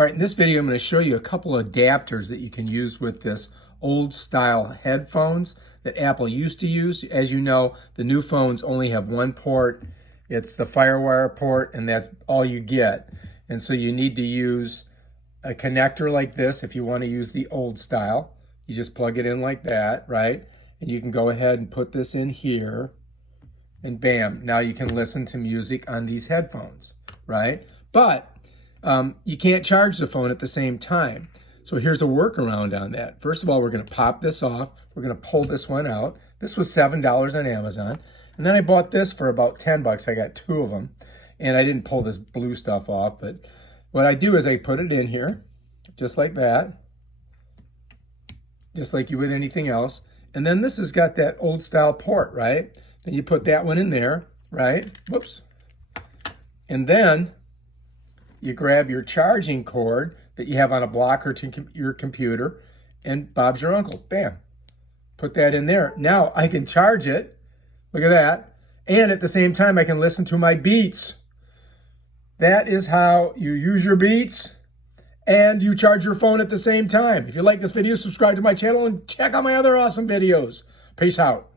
All right, in this video, I'm going to show you a couple of adapters that you can use with this old style headphones that Apple used to use. As you know, the new phones only have one port. It's the FireWire port, and that's all you get. And so you need to use a connector like this if you want to use the old style. You just plug it in like that, right? And you can go ahead and put this in here, and bam, now you can listen to music on these headphones, right? But you can't charge the phone at the same time. So here's a workaround on that. First of all, we're going to pop this off. We're going to pull this one out. This was $7 on Amazon. And then I bought this for about 10 bucks. I got two of them. And I didn't pull this blue stuff off. But what I do is I put it in here, just like that. Just like you would anything else. And then this has got that old style port, right? Then you put that one in there, right? Whoops. And then you grab your charging cord that you have on a blocker to your computer, and Bob's your uncle. Bam. Put that in there. Now I can charge it. Look at that. And at the same time, I can listen to my Beats. That is how you use your Beats and you charge your phone at the same time. If you like this video, subscribe to my channel and check out my other awesome videos. Peace out.